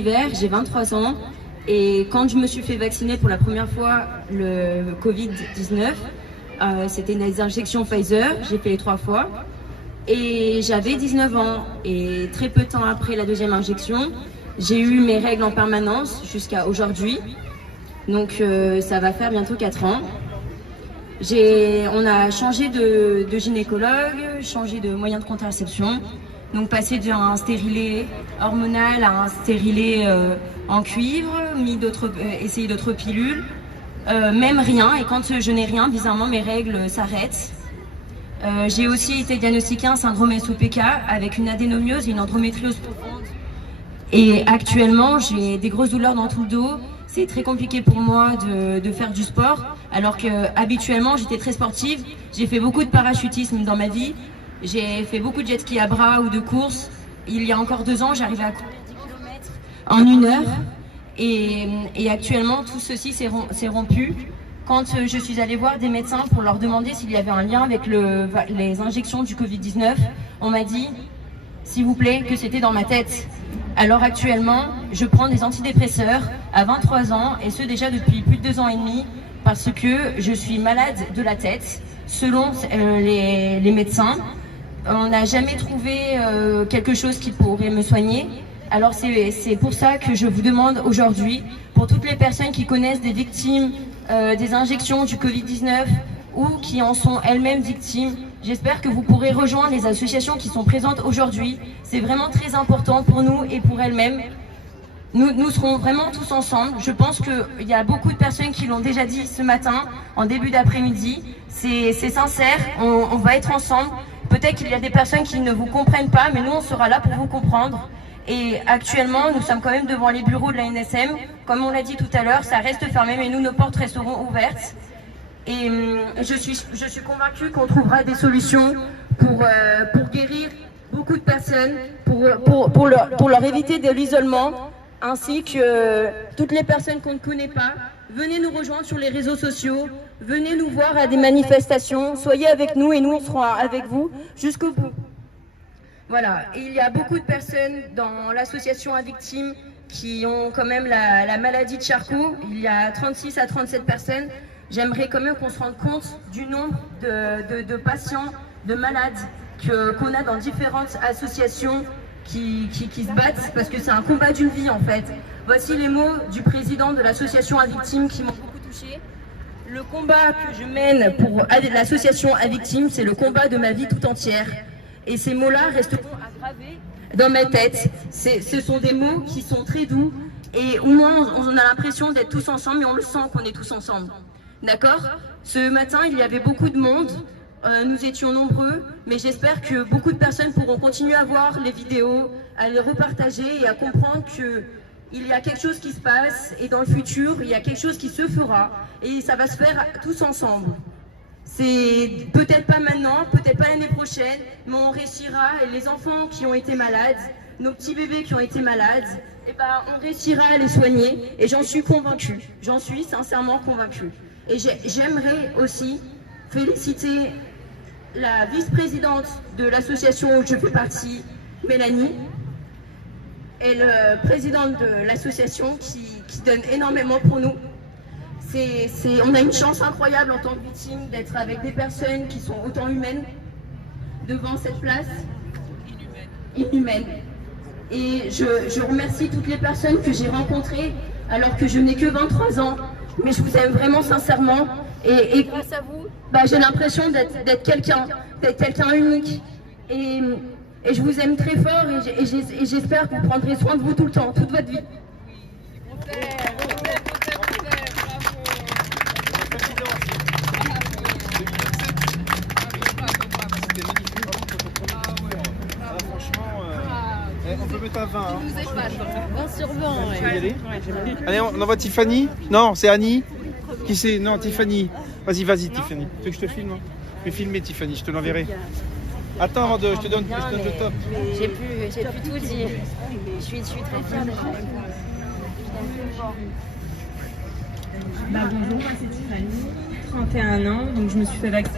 Oliver, j'ai 23 ans et quand je me suis fait vacciner pour la première fois le Covid-19, c'était des injections Pfizer, j'ai fait les 3 fois et j'avais 19 ans et très peu de temps après la deuxième injection, j'ai eu mes règles en permanence jusqu'à aujourd'hui, donc ça va faire bientôt 4 ans. On a changé de gynécologue, changé de moyen de contraception, donc passé d'un stérilet hormonal à un stérilet en cuivre, essayé d'autres pilules, même rien, et quand je n'ai rien, bizarrement mes règles s'arrêtent. J'ai aussi été diagnostiquée un syndrome SOPK avec une adénomiose et une endométriose profonde. Et actuellement, j'ai des grosses douleurs dans tout le dos. C'est très compliqué pour moi de faire du sport, alors que habituellement j'étais très sportive. J'ai fait beaucoup de parachutisme dans ma vie. J'ai fait beaucoup de jet ski à bras ou de course. Il y a encore 2 ans, j'arrivais à courir 10 km en 1 heure. Et actuellement, tout ceci s'est rompu. Quand je suis allée voir des médecins pour leur demander s'il y avait un lien avec les injections du Covid-19, on m'a dit, s'il vous plaît, que c'était dans ma tête. Alors actuellement, je prends des antidépresseurs à 23 ans, et ce déjà depuis plus de 2 ans et demi, parce que je suis malade de la tête, selon les médecins. On n'a jamais trouvé quelque chose qui pourrait me soigner. Alors c'est pour ça que je vous demande aujourd'hui, pour toutes les personnes qui connaissent des victimes des injections du Covid-19 ou qui en sont elles-mêmes victimes, j'espère que vous pourrez rejoindre les associations qui sont présentes aujourd'hui. C'est vraiment très important pour nous et pour elles-mêmes. Nous serons vraiment tous ensemble. Je pense qu'il y a beaucoup de personnes qui l'ont déjà dit ce matin, en début d'après-midi. C'est sincère, on va être ensemble. Peut-être qu'il y a des personnes qui ne vous comprennent pas, mais nous, on sera là pour vous comprendre. Et actuellement, nous sommes quand même devant les bureaux de la NSM. Comme on l'a dit tout à l'heure, ça reste fermé, mais nous, nos portes resteront ouvertes. Et je suis convaincue qu'on trouvera des solutions pour guérir beaucoup de personnes, pour leur éviter de l'isolement, ainsi que toutes les personnes qu'on ne connaît pas. Venez nous rejoindre sur les réseaux sociaux, venez nous voir à des manifestations, soyez avec nous et nous on sera avec vous jusqu'au bout. Voilà, et il y a beaucoup de personnes dans l'association à victimes qui ont quand même la maladie de Charcot. Il y a 36 à 37 personnes. J'aimerais quand même qu'on se rende compte du nombre de patients, de malades qu'on a dans différentes associations qui se battent, parce que c'est un combat d'une vie en fait. Voici les mots du président de l'association à victimes qui m'ont beaucoup touchée. Le combat que je mène pour l'association à victimes, c'est le combat de ma vie tout entière. Et ces mots-là resteront gravés dans ma tête. Ce sont des mots qui sont très doux et au moins on a l'impression d'être tous ensemble, mais on le sent qu'on est tous ensemble. D'accord? Ce matin, il y avait beaucoup de monde, nous étions nombreux, mais j'espère que beaucoup de personnes pourront continuer à voir les vidéos, à les repartager et à comprendre qu'il y a quelque chose qui se passe et dans le futur, il y a quelque chose qui se fera et ça va se faire tous ensemble. C'est peut-être pas maintenant, peut-être pas l'année prochaine, mais on réussira. Et les enfants qui ont été malades, nos petits bébés qui ont été malades, eh ben, on réussira à les soigner. Et j'en suis convaincue, j'en suis sincèrement convaincue. Et j'aimerais aussi féliciter la vice-présidente de l'association où je fais partie, Mélanie, et le président de l'association qui donne énormément pour nous. On a une chance incroyable en tant que victime d'être avec des personnes qui sont autant humaines devant cette place inhumaine. Et je remercie toutes les personnes que j'ai rencontrées alors que je n'ai que 23 ans, mais je vous aime vraiment sincèrement et grâce à vous, j'ai l'impression d'être quelqu'un unique et je vous aime très fort et j'espère que vous prendrez soin de vous tout le temps, toute votre vie. On peut mettre à 20. Hein. 20 sur 20. Ouais. Allez, on envoie Tiffany. Non, c'est Annie. Qui c'est? Non, Tiffany. Vas-y, Tiffany. Tu veux que je te filme? Je vais filmer Tiffany, je te l'enverrai. Attends, je te donne le top. J'ai pu tout dire. Je suis très fière d'être avec vous. Bonjour, moi c'est Tiffany, 31 ans, donc je me suis fait vacciner.